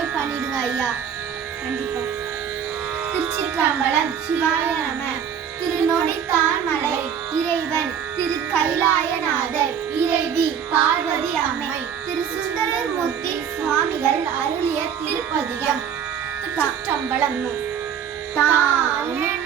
Subscribe பண்ணிடுங்க ஐயா. கண்டிப்பா. திருச்சிற்றம்பலம் சிவாய நம. திருநொடித்தான் மலை. இறைவன் திரு கைலாயநாதர் இறைவி பார்வதி அம்மை. திரு சுந்தரர் மூர்த்தி சுவாமிகள் அருளிய திருப்பதியம். திருச்சிற்றம்பலம். தான்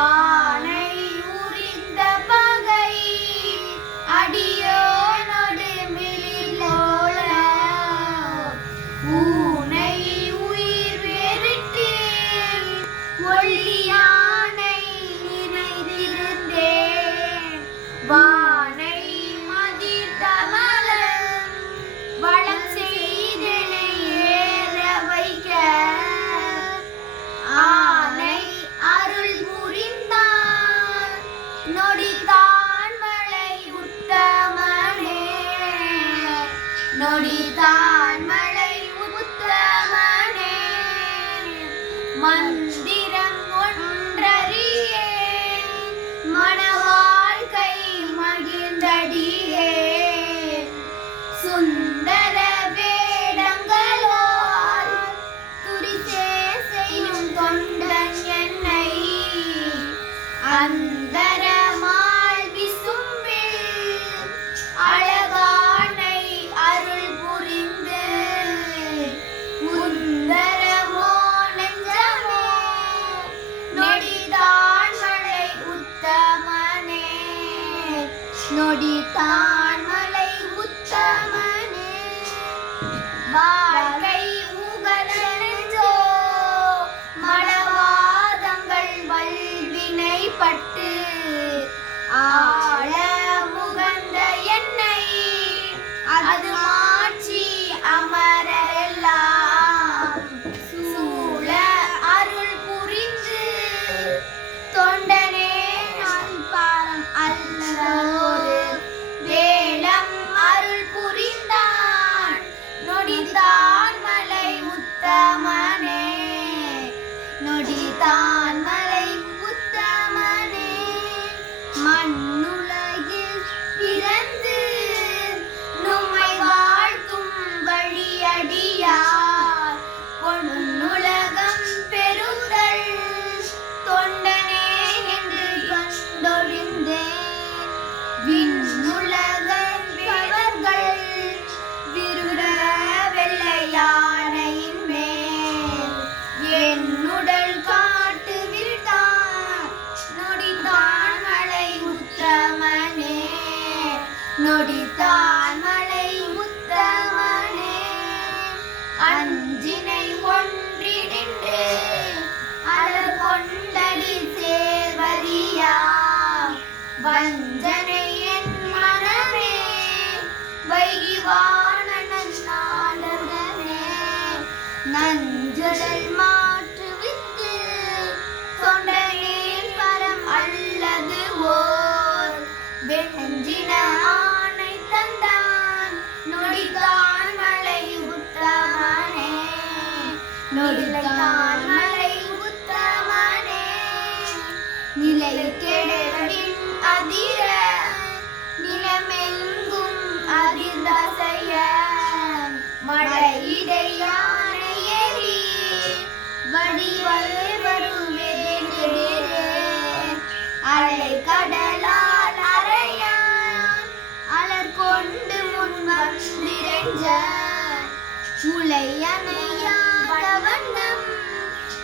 ஆனை உரிந்த பகை அடியோனோடு மிழிலோல பூனை உயிர் வெறுட்டு ஒல்லியா மந்திரம் ஒன்றறியே மணவாழ்க்கை மகிழ்ந்தடியே. ดีตา നഞ്ചുഴൽ മാ முளையணையாத வண்ணம்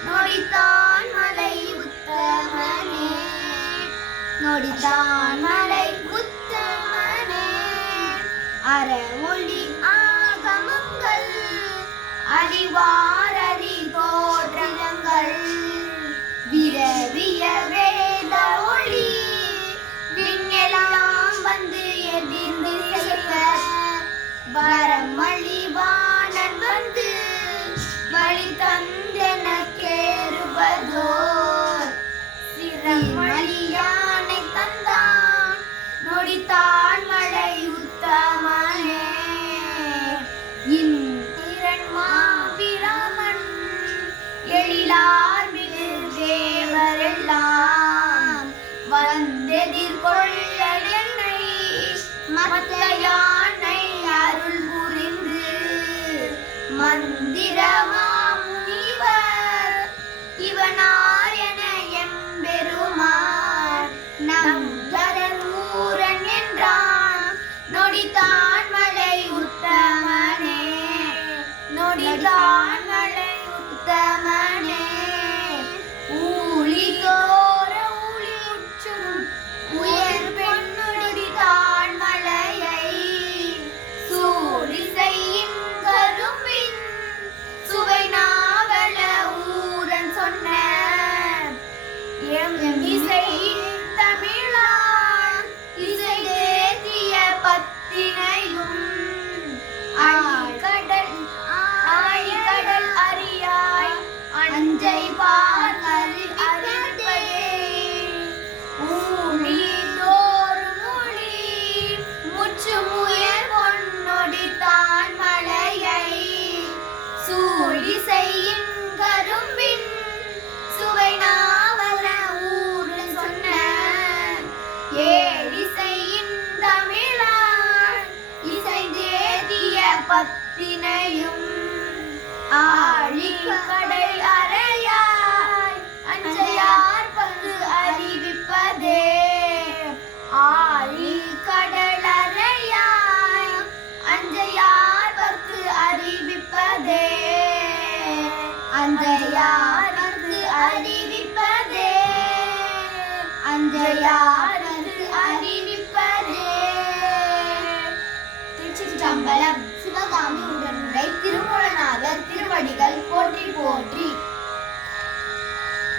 நொடித்தான் மலை உத்தமனே. நொடித்தான் மலை உத்தமனே. அறமொழி ஆகமங்கள் அறிவார் அறி தோற்றங்கள் தினையும் ஆழி Body.